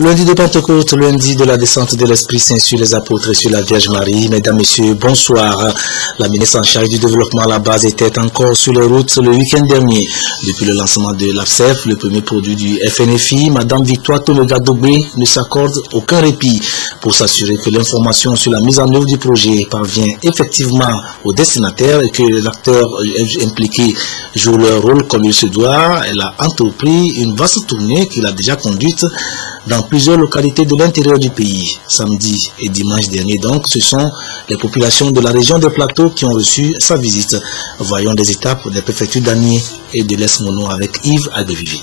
Lundi de Pentecôte, lundi de la descente de l'Esprit Saint sur les apôtres et sur la Vierge Marie. Mesdames, Messieurs, bonsoir. La ministre en charge du développement à la base était encore sur les routes le week-end dernier. Depuis le lancement de l'APSEF, le premier produit du FNFI, Madame Victoire Tonoga-Dogbe ne s'accorde aucun répit pour s'assurer que l'information sur la mise en œuvre du projet parvient effectivement aux destinataires et que les acteurs impliqués jouent leur rôle comme il se doit. Elle a entrepris une vaste tournée qu'il a déjà conduite dans plusieurs localités de l'intérieur du pays. Samedi et dimanche dernier, donc, ce sont les populations de la région des Plateaux qui ont reçu sa visite. Voyons des étapes des préfectures d'Anié et de l'Est-Mono avec Yves Adevivi.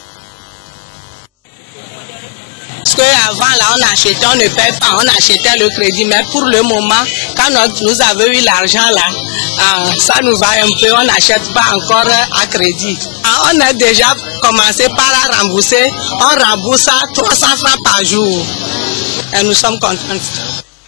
Parce qu'avant, là, on achetait, on ne paye pas, on achetait le crédit. Mais pour le moment, quand nous avons eu l'argent, là, ça nous va un peu, on n'achète pas encore à crédit. On a déjà commencé par la rembourser, on rembourse 300 francs par jour. Et nous sommes contents.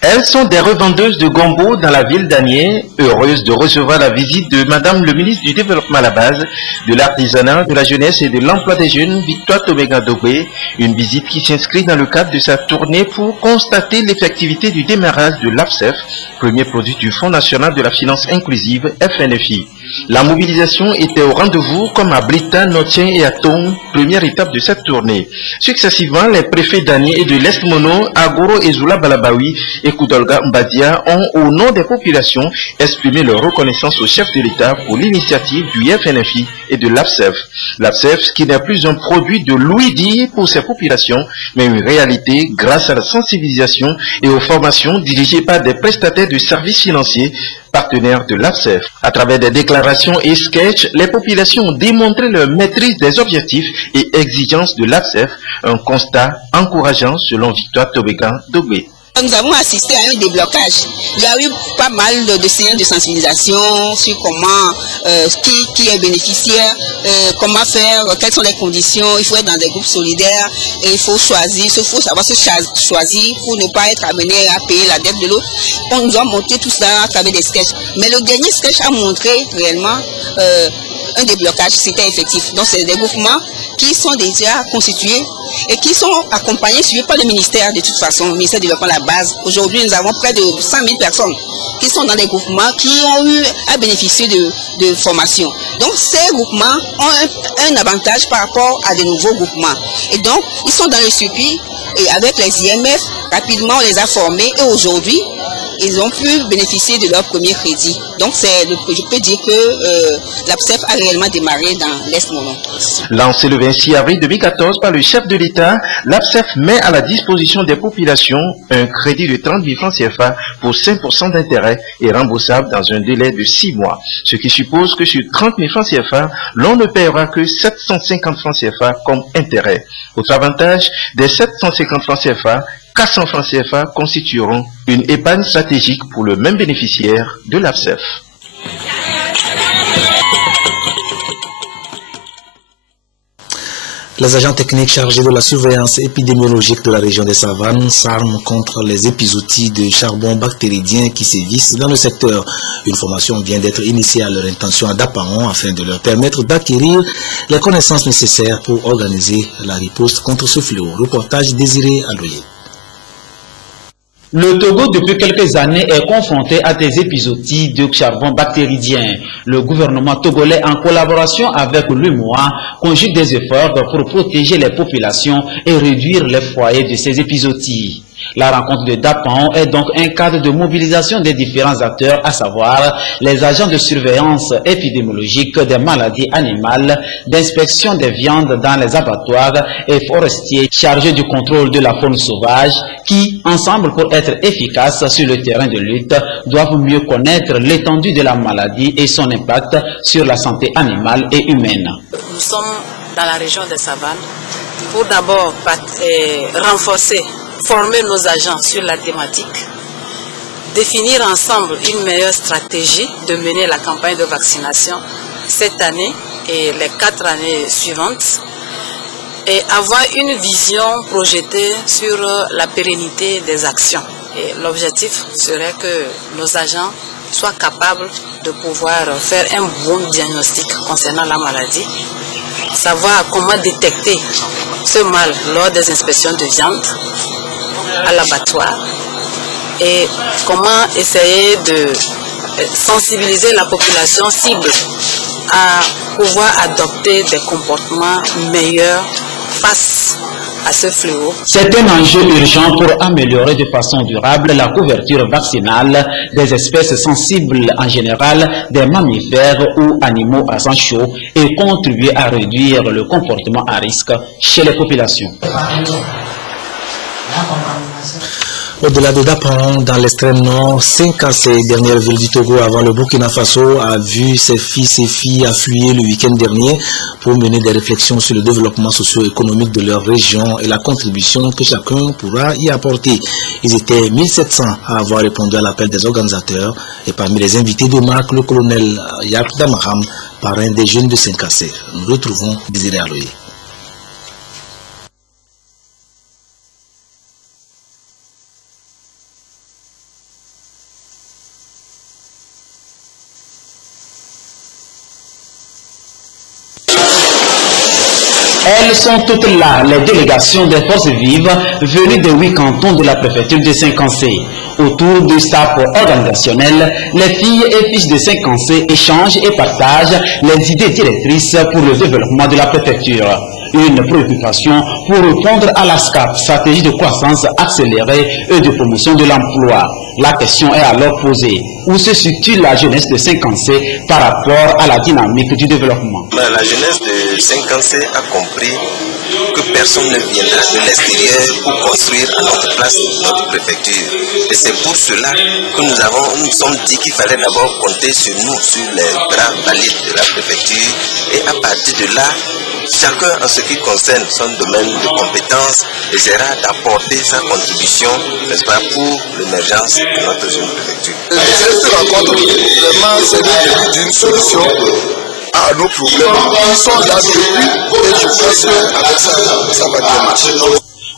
Elles sont des revendeuses de gombo dans la ville d'Anié, heureuses de recevoir la visite de Madame le ministre du Développement à la base, de l'Artisanat, de la Jeunesse et de l'Emploi des Jeunes, Victoire Tonoga-Dogbe, une visite qui s'inscrit dans le cadre de sa tournée pour constater l'effectivité du démarrage de l'APSEF, premier produit du Fonds national de la finance inclusive, FNFI. La mobilisation était au rendez-vous comme à Blita, Notien et à Tong, première étape de cette tournée. Successivement, les préfets d'Anié et de l'Est-Mono, Agoro et Zula Balabawi et Koudolga Mbadia ont, au nom des populations, exprimé leur reconnaissance au chef de l'État pour l'initiative du FNFI et de l'APSEF. L'APSEF, qui n'est plus un produit de Louis-Di pour ces populations, mais une réalité grâce à la sensibilisation et aux formations dirigées par des prestataires de services financiers partenaires de l'APSEF. À travers des déclarations et sketchs, les populations ont démontré leur maîtrise des objectifs et exigences de l'APSEF, un constat encourageant selon Victoire Tonoga-Dogbe. Nous avons assisté à un déblocage. Il y a eu pas mal de séances de sensibilisation sur comment, qui est bénéficiaire, comment faire, quelles sont les conditions. Il faut être dans des groupes solidaires et il faut choisir, il faut savoir se choisir pour ne pas être amené à payer la dette de l'autre. On nous a montré tout ça à travers des sketchs. Mais le dernier sketch a montré réellement un déblocage, c'était effectif. Donc c'est des groupements qui sont déjà constitués et qui sont accompagnés, suivis par le ministère de toute façon, le ministère du Développement à la base. Aujourd'hui, nous avons près de 100 000 personnes qui sont dans des groupements qui ont eu à bénéficier de formation. Donc ces groupements ont un avantage par rapport à de nouveaux groupements. Et donc, ils sont dans le circuit et avec les IMF, rapidement on les a formés et aujourd'hui, ils ont pu bénéficier de leur premier crédit. Donc je peux dire que l'APSEF a réellement démarré dans l'Est-Mono. Lancé le 26 avril 2014 par le chef de l'État, l'APSEF met à la disposition des populations un crédit de 30 000 francs CFA pour 5% d'intérêt et remboursable dans un délai de 6 mois. Ce qui suppose que sur 30 000 francs CFA, l'on ne paiera que 750 francs CFA comme intérêt. Autre avantage, des 750 francs CFA, 400 francs CFA constitueront une épargne stratégique pour le même bénéficiaire de l'APSEF. Les agents techniques chargés de la surveillance épidémiologique de la région des Savanes s'arment contre les épizooties de charbon bactérien qui sévissent dans le secteur. Une formation vient d'être initiée à leur intention à Dapaon afin de leur permettre d'acquérir les connaissances nécessaires pour organiser la riposte contre ce fléau. Reportage Désiré Aloye. Le Togo, depuis quelques années, est confronté à des épizooties de charbon bactéridien. Le gouvernement togolais, en collaboration avec l'UMOA, conjugue des efforts pour protéger les populations et réduire les foyers de ces épizooties. La rencontre de Dapaon est donc un cadre de mobilisation des différents acteurs, à savoir les agents de surveillance épidémiologique des maladies animales, d'inspection des viandes dans les abattoirs et forestiers chargés du contrôle de la faune sauvage qui, ensemble pour être efficaces sur le terrain de lutte, doivent mieux connaître l'étendue de la maladie et son impact sur la santé animale et humaine. Nous sommes dans la région des Savanes pour d'abord renforcer, former nos agents sur la thématique, définir ensemble une meilleure stratégie de mener la campagne de vaccination cette année et les 4 années suivantes et avoir une vision projetée sur la pérennité des actions. Et l'objectif serait que nos agents soient capables de pouvoir faire un bon diagnostic concernant la maladie, savoir comment détecter ce mal lors des inspections de viande à l'abattoir et comment essayer de sensibiliser la population cible à pouvoir adopter des comportements meilleurs face à ce fléau. C'est un enjeu urgent pour améliorer de façon durable la couverture vaccinale des espèces sensibles en général, des mammifères ou animaux à sang chaud et contribuer à réduire le comportement à risque chez les populations. Au-delà de Dapang, dans l'extrême nord, 5 à ces dernières villes du Togo avant le Burkina Faso a vu ses fils et filles affluer le week-end dernier pour mener des réflexions sur le développement socio-économique de leur région et la contribution que chacun pourra y apporter. Ils étaient 1700 à avoir répondu à l'appel des organisateurs et parmi les invités de marque, le colonel Yap Damaham, parrain des jeunes de Saint-Cassé. Nous retrouvons Désiré Aloye. Elles sont toutes là, les délégations des forces vives venues des 8 cantons de la préfecture de Saint-Cancé. Autour du staff organisationnel, les filles et fils de Saint-Cancé échangent et partagent les idées directrices pour le développement de la préfecture. Une préoccupation pour répondre à la SCAP, stratégie de croissance accélérée et de promotion de l'emploi. La question est alors posée. Où se situe la jeunesse de Saint-Cancé par rapport à la dynamique du développement? La jeunesse de Saint-Cancé a compris que personne ne viendra de l'extérieur pour construire à notre place notre préfecture. Et c'est pour cela que nous nous sommes dit qu'il fallait d'abord compter sur nous, sur les bras valides de la préfecture. Et à partir de là, chacun en ce qui concerne son domaine de compétences essaiera d'apporter sa contribution, n'est-ce pas, pour l'émergence de notre jeune préfecture. Cette rencontre, vraiment, c'est le début d'une solution à nos problèmes. Ils sont là depuis et je pense qu'avec ça va bien marcher.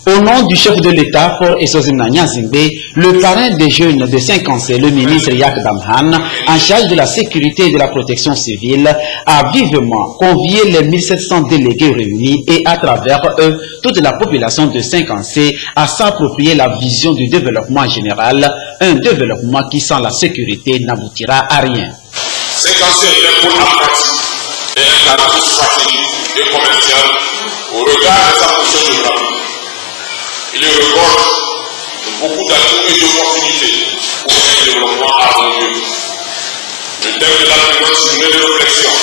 Au nom du chef de l'État, Paul Esozimna Nyazimbe, le parrain des jeunes de Saint-Cancé, le ministre Yak Damhan, en charge de la sécurité et de la protection civile, a vivement convié les 1700 délégués réunis et à travers eux, toute la population de Saint-Cancé à s'approprier la vision du développement général, un développement qui sans la sécurité n'aboutira à rien. Saint-Cancé est un pôle attractif et un carrefour stratégique et commercial au regard de sa position géographique. Il est regorge de beaucoup d'atouts et d'opportunités pour un développement harmonieux. Le thème de la présente journée de réflexion,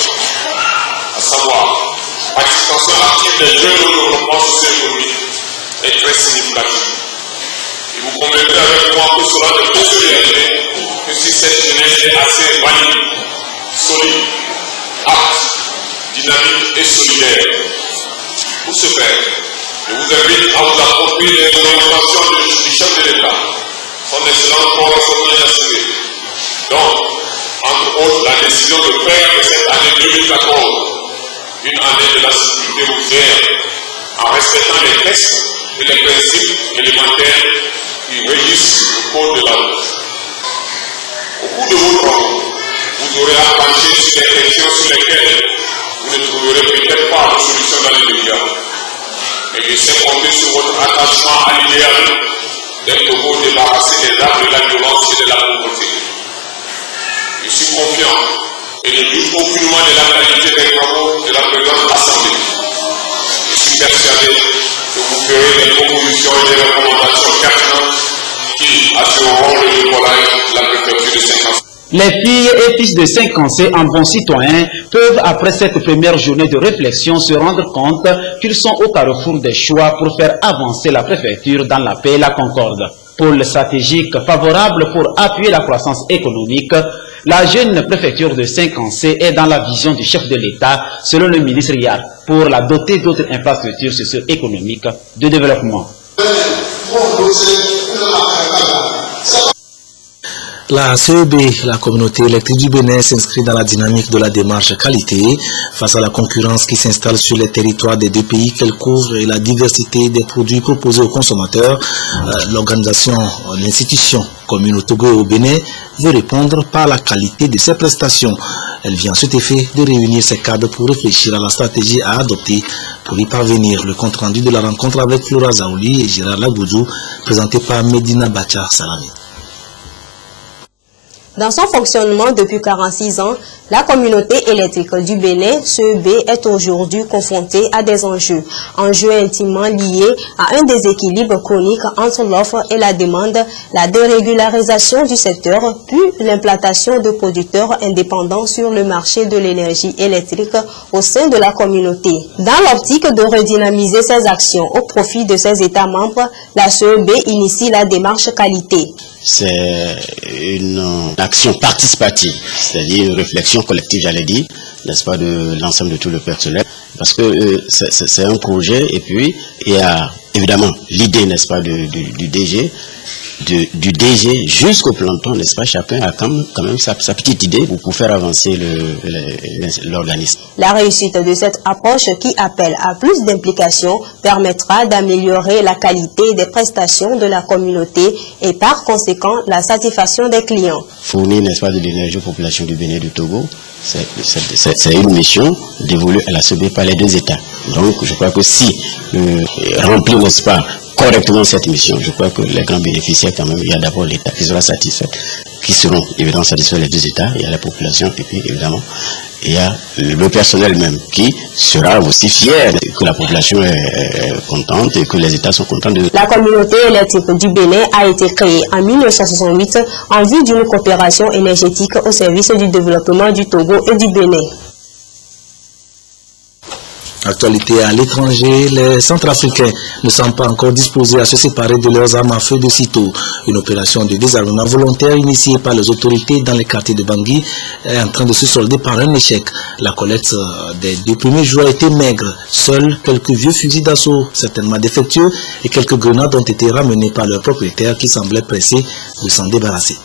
à savoir participation active des jeunes au développement socio-économique, est très significatif. Et vous conviendrez avec moi que cela ne peut se réaliser que si cette jeunesse est assez valide, solide, apte, dynamique et solidaire. Pour ce faire, je vous invite à vous approprier les orientations du chef de l'État, son excellence Paul Esozimna Nyazimbe. Donc, entre autres, la décision de faire de cette année 2014 une année de la sécurité routière en respectant les textes et les principes élémentaires qui régissent le code de la route. Au cours de vos travaux, vous aurez à pencher sur des questions sur lesquelles vous ne trouverez peut-être pas de solution dans l'immédiat. Et je sais compter sur votre attachement à l'idéal d'un Togo débarrassé des armes de la violence et de la pauvreté. Je suis confiant et ne doute aucunement de la qualité des travaux de la présente Assemblée. Je suis persuadé que vous ferez des propositions et des recommandations pertinentes qui assureront le décollage de la préfecture de Saint-Cancé. Les filles et fils de Saint-Cancé en bons citoyens peuvent, après cette première journée de réflexion, se rendre compte qu'ils sont au carrefour des choix pour faire avancer la préfecture dans la paix et la concorde. Pôle stratégique favorable pour appuyer la croissance économique, la jeune préfecture de Saint-Cancé est dans la vision du chef de l'État, selon le ministre Yar, pour la doter d'autres infrastructures socio-économiques de développement. La CEB, la communauté électrique du Bénin, s'inscrit dans la dynamique de la démarche qualité face à la concurrence qui s'installe sur les territoires des deux pays qu'elle couvre et la diversité des produits proposés aux consommateurs. L'institution commune au Togo et au Bénin veut répondre par la qualité de ses prestations. Elle vient à cet effet de réunir ses cadres pour réfléchir à la stratégie à adopter pour y parvenir. Le compte rendu de la rencontre avec Flora Zaouli et Gérard Lagoudou, présenté par Medina Bacha Salami. Dans son fonctionnement depuis 46 ans, la communauté électrique du Bénin, CEB, est aujourd'hui confrontée à des enjeux intimement liés à un déséquilibre chronique entre l'offre et la demande, la dérégularisation du secteur, puis l'implantation de producteurs indépendants sur le marché de l'énergie électrique au sein de la communauté. Dans l'optique de redynamiser ses actions au profit de ses États membres, la CEB initie la démarche qualité. C'est une action participative, c'est-à-dire une réflexion collective, j'allais dire, n'est-ce pas, de l'ensemble de tout le personnel, parce que c'est un projet, et puis il y a évidemment l'idée, n'est-ce pas, du DG, du DG jusqu'au planton, n'est-ce pas, chacun a quand même sa petite idée pour faire avancer l'organisme. La réussite de cette approche qui appelle à plus d'implication permettra d'améliorer la qualité des prestations de la communauté et par conséquent la satisfaction des clients. Fournir, n'est-ce pas, de l'énergie aux populations du Bénin et du Togo, c'est une mission dévolue à la CEB par les deux États. Donc je crois que si remplir, n'est-ce pas, correctement cette mission, je crois que les grands bénéficiaires, quand même, il y a d'abord l'État qui sera satisfait, qui seront évidemment satisfaits les deux États, il y a la population, et puis évidemment, il y a le personnel même qui sera aussi fier que la population est contente et que les États sont contents de... La communauté électrique du Bénin a été créée en 1968 en vue d'une coopération énergétique au service du développement du Togo et du Bénin. Actualité à l'étranger, les Centrafricains ne semblent pas encore disposés à se séparer de leurs armes à feu de sitôt. Une opération de désarmement volontaire initiée par les autorités dans les quartiers de Bangui est en train de se solder par un échec. La collecte des 2 premiers jours a été maigre. Seuls quelques vieux fusils d'assaut, certainement défectueux, et quelques grenades ont été ramenés par leurs propriétaires qui semblaient pressés de s'en débarrasser.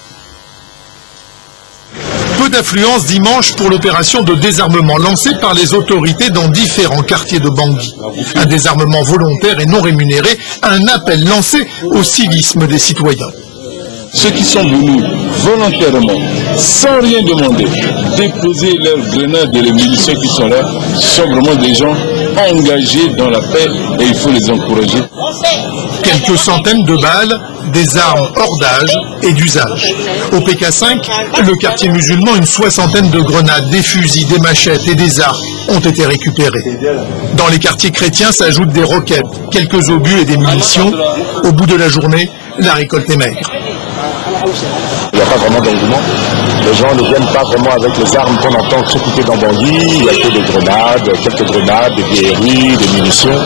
Peu d'affluence dimanche pour l'opération de désarmement lancée par les autorités dans différents quartiers de Bangui. Un désarmement volontaire et non rémunéré, un appel lancé au civisme des citoyens. Ceux qui sont venus volontairement, sans rien demander, déposer leurs grenades et les munitions qui sont là, sont vraiment des gens engagés dans la paix et il faut les encourager. Quelques centaines de balles, des armes hors d'âge et d'usage. Au PK5, le quartier musulman, une soixantaine de grenades, des fusils, des machettes et des arcs ont été récupérés. Dans les quartiers chrétiens s'ajoutent des roquettes, quelques obus et des munitions. Au bout de la journée, la récolte est maigre. Il n'y a pas vraiment d'engouement. Les gens ne viennent pas vraiment avec les armes qu'on entend crépiter dans Bangui. Il y a que des grenades, quelques grenades, des BRI, des munitions.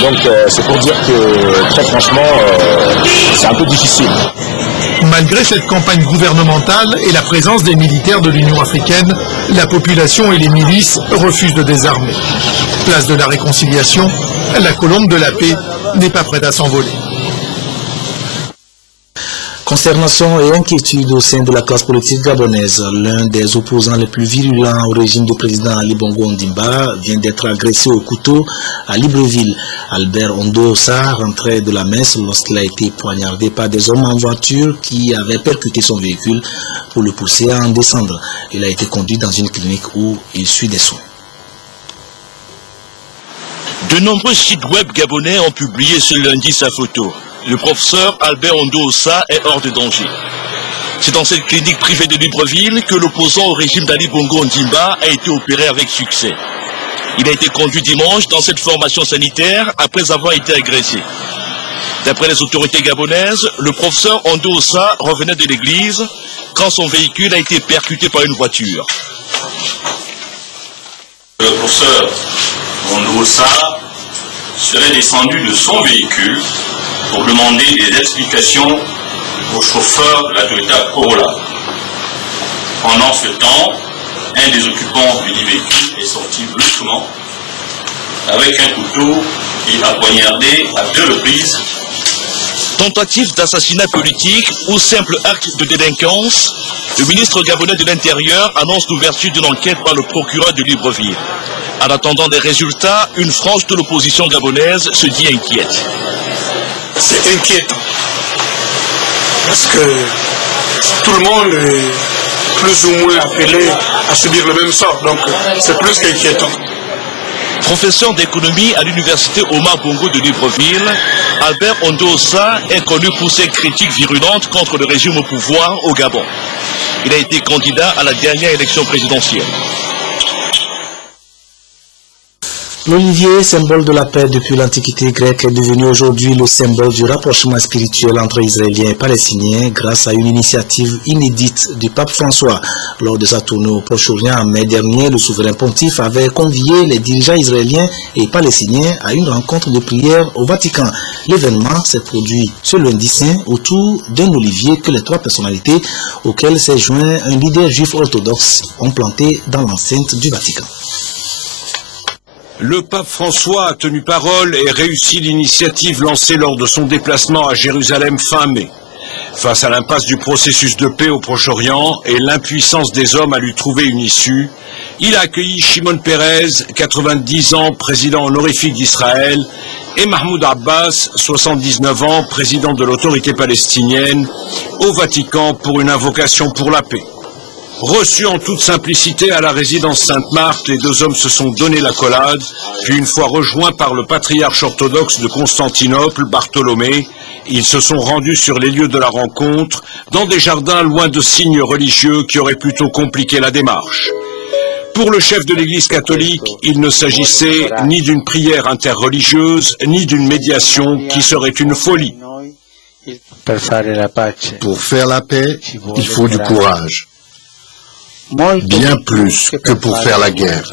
Donc c'est pour dire que très franchement, c'est un peu difficile. Malgré cette campagne gouvernementale et la présence des militaires de l'Union africaine, la population et les milices refusent de désarmer. Place de la réconciliation, la colombe de la paix n'est pas prête à s'envoler. Consternation et inquiétude au sein de la classe politique gabonaise. L'un des opposants les plus virulents au régime du président Ali Bongo Ondimba vient d'être agressé au couteau à Libreville. Albert Ondo Ossa rentrait de la messe lorsqu'il a été poignardé par des hommes en voiture qui avaient percuté son véhicule pour le pousser à en descendre. Il a été conduit dans une clinique où il suit des soins. De nombreux sites web gabonais ont publié ce lundi sa photo. Le professeur Albert Ondo Ossa est hors de danger. C'est dans cette clinique privée de Libreville que l'opposant au régime d'Ali Bongo Ondimba a été opéré avec succès. Il a été conduit dimanche dans cette formation sanitaire après avoir été agressé. D'après les autorités gabonaises, le professeur Ondo Ossa revenait de l'église quand son véhicule a été percuté par une voiture. Le professeur Ondo Ossa serait descendu de son véhicule pour demander des explications au chauffeur de la Toyota Corolla. Pendant ce temps, un des occupants du véhicule est sorti brusquement avec un couteau et a poignardé à 2 reprises. Tentative d'assassinat politique ou simple acte de délinquance, le ministre gabonais de l'Intérieur annonce l'ouverture d'une enquête par le procureur de Libreville. En attendant des résultats, une frange de l'opposition gabonaise se dit inquiète. C'est inquiétant parce que tout le monde plus ou moins appelés à subir le même sort. Donc c'est plus qu'inquiétant. Professeur d'économie à l'université Omar Bongo de Libreville, Albert Ondosa est connu pour ses critiques virulentes contre le régime au pouvoir au Gabon. Il a été candidat à la dernière élection présidentielle. L'olivier, symbole de la paix depuis l'Antiquité grecque, est devenu aujourd'hui le symbole du rapprochement spirituel entre Israéliens et Palestiniens grâce à une initiative inédite du pape François. Lors de sa tournée au Proche-Orient en mai dernier, le souverain pontife avait convié les dirigeants israéliens et palestiniens à une rencontre de prière au Vatican. L'événement s'est produit ce lundi saint autour d'un olivier que les trois personnalités auxquelles s'est joint un leader juif orthodoxe ont planté dans l'enceinte du Vatican. Le pape François a tenu parole et réussi l'initiative lancée lors de son déplacement à Jérusalem fin mai. Face à l'impasse du processus de paix au Proche-Orient et l'impuissance des hommes à lui trouver une issue, il a accueilli Shimon Peres, 90 ans, président honorifique d'Israël, et Mahmoud Abbas, 79 ans, président de l'autorité palestinienne, au Vatican pour une invocation pour la paix. Reçus en toute simplicité à la résidence Sainte-Marthe, les deux hommes se sont donné l'accolade, puis une fois rejoints par le patriarche orthodoxe de Constantinople, Bartholomé, ils se sont rendus sur les lieux de la rencontre, dans des jardins loin de signes religieux qui auraient plutôt compliqué la démarche. Pour le chef de l'Église catholique, il ne s'agissait ni d'une prière interreligieuse, ni d'une médiation qui serait une folie. Pour faire la paix, il faut du courage. Bien plus que pour faire la guerre.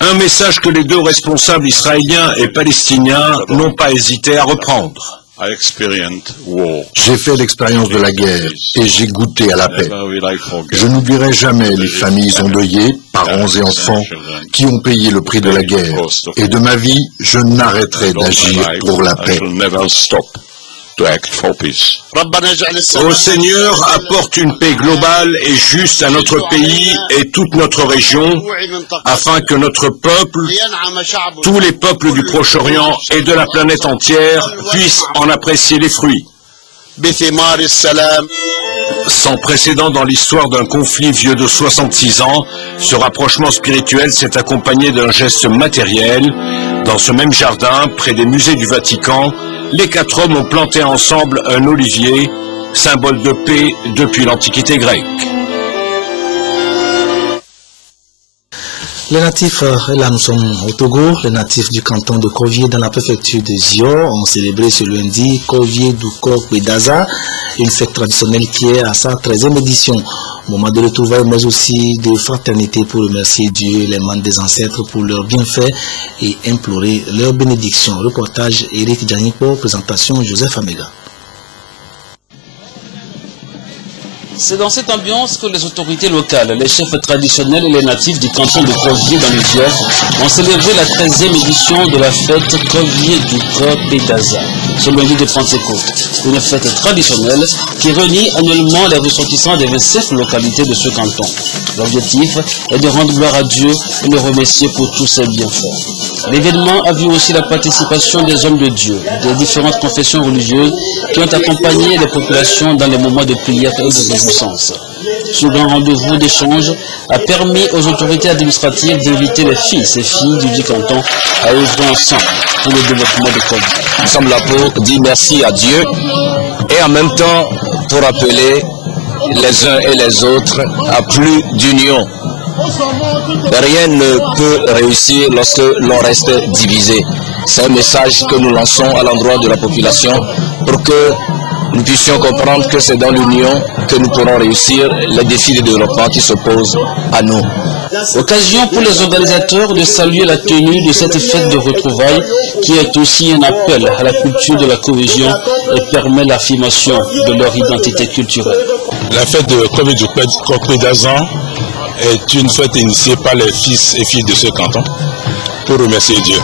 Un message que les deux responsables israéliens et palestiniens n'ont pas hésité à reprendre. J'ai fait l'expérience de la guerre et j'ai goûté à la paix. Je n'oublierai jamais les familles endeuillées, parents et enfants, qui ont payé le prix de la guerre. Et de ma vie, je n'arrêterai d'agir pour la paix. Ô Seigneur, apporte une paix globale et juste à notre pays et toute notre région, afin que notre peuple, tous les peuples du Proche-Orient et de la planète entière puissent en apprécier les fruits. Sans précédent dans l'histoire d'un conflit vieux de 66 ans, ce rapprochement spirituel s'est accompagné d'un geste matériel. Dans ce même jardin, près des musées du Vatican, les quatre hommes ont planté ensemble un olivier, symbole de paix depuis l'Antiquité grecque. Les natifs, là nous sommes au Togo, les natifs du canton de Kovié dans la préfecture de Zio ont célébré ce lundi Kovié Douko Kwedaza, une fête traditionnelle qui est à sa 13e édition. Moment de retrouvailles mais aussi de fraternité pour remercier Dieu et les membres des ancêtres pour leurs bienfaits et implorer leur bénédiction. Reportage Eric Djanipo, présentation Joseph Amega. C'est dans cette ambiance que les autorités locales, les chefs traditionnels et les natifs du canton de Kovié dans le Diof ont célébré la 13e édition de la fête Kovié Douko Kwedaza, ce lundi de Pentecôte. Une fête traditionnelle qui réunit annuellement les ressortissants des 27 localités de ce canton. L'objectif est de rendre gloire à Dieu et le remercier pour tous ses bienfaits. L'événement a vu aussi la participation des hommes de Dieu, des différentes confessions religieuses qui ont accompagné les populations dans les moments de prière et de réjouissance. Ce grand rendez-vous d'échange a permis aux autorités administratives d'inviter les fils et filles du canton à œuvrer ensemble pour le développement de Kovié. Nous sommes là pour dire merci à Dieu et en même temps pour appeler les uns et les autres à plus d'union. Rien ne peut réussir lorsque l'on reste divisé. C'est un message que nous lançons à l'endroit de la population pour que nous puissions comprendre que c'est dans l'union que nous pourrons réussir les défis de développement qui se posent à nous. Occasion pour les organisateurs de saluer la tenue de cette fête de retrouvailles qui est aussi un appel à la culture de la cohésion et permet l'affirmation de leur identité culturelle. La fête de Kovié Douko Kwedaza est une fête initiée par les fils et filles de ce canton pour remercier Dieu.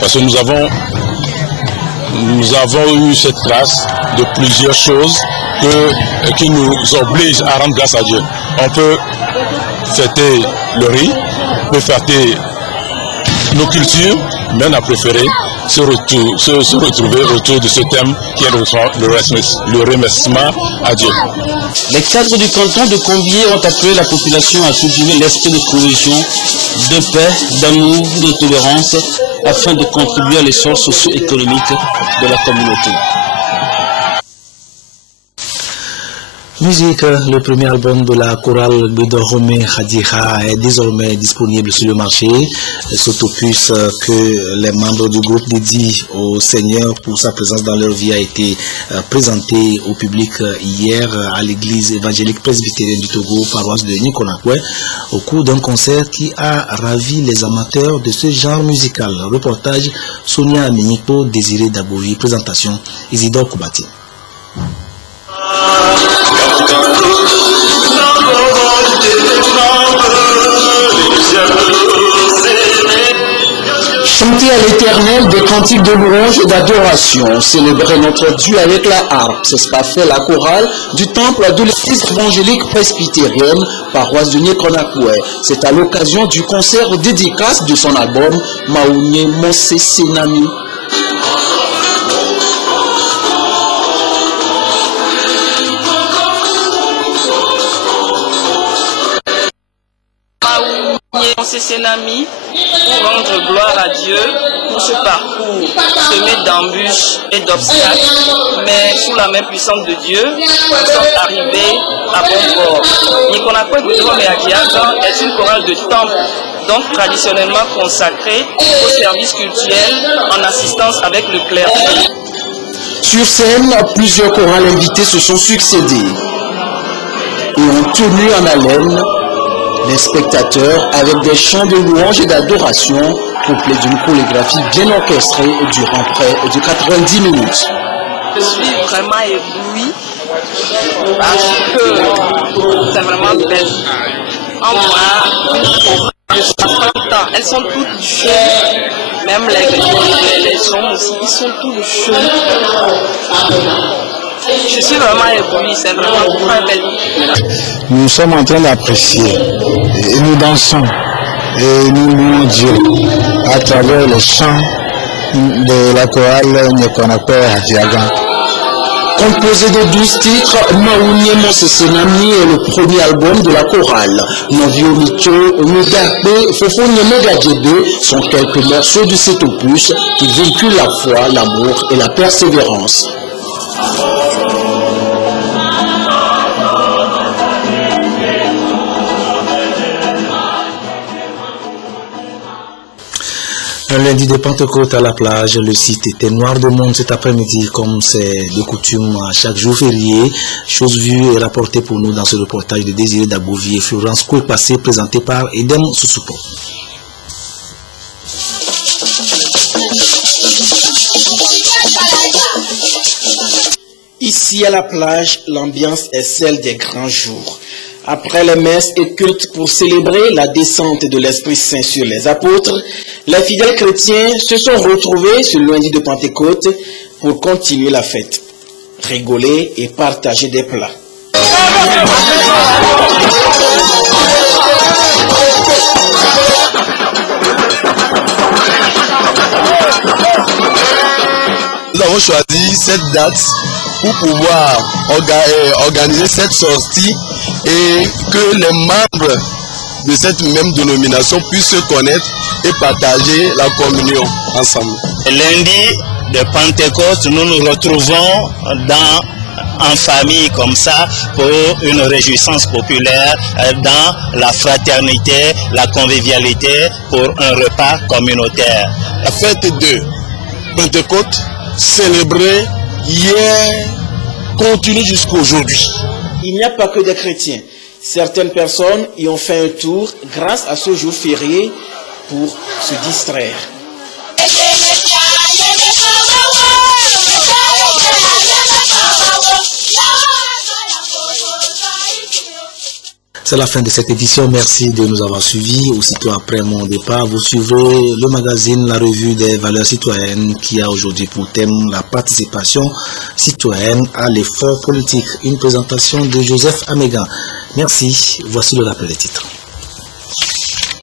Parce que nous avons eu cette grâce de plusieurs choses qui nous obligent à rendre grâce à Dieu. On peut fêter le riz, on peut fêter nos cultures, mais on a préféré se retrouver autour de ce thème qui est le remerciement à Dieu. Les cadres du canton de Combié ont appelé la population à cultiver l'esprit de cohésion, de paix, d'amour, de tolérance, afin de contribuer à l'essor socio-économique de la communauté. Musique, le premier album de la chorale Bedorome Khadira est désormais disponible sur le marché. Cet opus que les membres du groupe dédient au Seigneur pour sa présence dans leur vie a été présenté au public hier à l'église évangélique presbytérienne du Togo, paroisse de Nikonakwe, au cours d'un concert qui a ravi les amateurs de ce genre musical. Reportage Sonia Aminiko, Désiré Dabovi, présentation Isidore Koubati. Chanter à l'Éternel des cantiques de louange et d'adoration, célébrer notre Dieu avec la harpe, c'est ce qu'a fait la chorale du temple de l'église évangélique presbytérienne, paroisse de Nikonakwe. C'est à l'occasion du concert dédicace de son album Maounye Mose Senami. Senami, pour rendre gloire à Dieu pour ce parcours semé d'embûches et d'obstacles, mais sous la main puissante de Dieu, nous sommes arrivés à bon port. Nikonakwe Bedorome Khadira est une chorale de temple, donc traditionnellement consacrée au service cultuel en assistance avec le clergé. Sur scène, plusieurs chorales invités se sont succédés et ont tenu en haleine les spectateurs avec des chants de louange et d'adoration couplés d'une chorégraphie bien orchestrée durant près de 90 minutes. Je suis vraiment ébloui parce que c'est vraiment belle. En moi, elles sont toutes jeunes, même les hommes aussi, ils sont tous jeunes. Je suis vraiment ébloui, c'est vraiment très belle. Nous sommes en train d'apprécier et nous dansons et nous louons Dieu à travers les chants de la chorale Nikonakwe Khadira. Composé de 12 titres, Maounye Mose Senami est le premier album de la chorale. Novio Micho, Mugabe, Fofonye Megadjebe sont quelques morceaux de cet opus qui véhiculent la foi, l'amour et la persévérance. Un lundi de Pentecôte à la plage, le site était noir de monde cet après-midi, comme c'est de coutume à chaque jour férié. Chose vue et rapportée pour nous dans ce reportage de Désiré Dabovi et Florence Koué-Passé, présenté par Edem Sousoupo. Ici à la plage, l'ambiance est celle des grands jours. Après les messes et cultes pour célébrer la descente de l'Esprit Saint sur les apôtres, les fidèles chrétiens se sont retrouvés ce lundi de Pentecôte pour continuer la fête, rigoler et partager des plats. Nous avons choisi cette date pour pouvoir organiser cette sortie et que les membres de cette même dénomination puissent se connaître et partager la communion ensemble. Lundi de Pentecôte, nous nous retrouvons en famille comme ça pour une réjouissance populaire dans la fraternité, la convivialité pour un repas communautaire. La fête de Pentecôte, célébrée hier, continue jusqu'à aujourd'hui. Il n'y a pas que des chrétiens. Certaines personnes y ont fait un tour grâce à ce jour férié pour se distraire. C'est la fin de cette édition. Merci de nous avoir suivis. Aussitôt après mon départ, vous suivrez le magazine La Revue des Valeurs Citoyennes qui a aujourd'hui pour thème la participation citoyenne à l'effort politique. Une présentation de Joseph Améga. Merci. Voici le rappel des titres.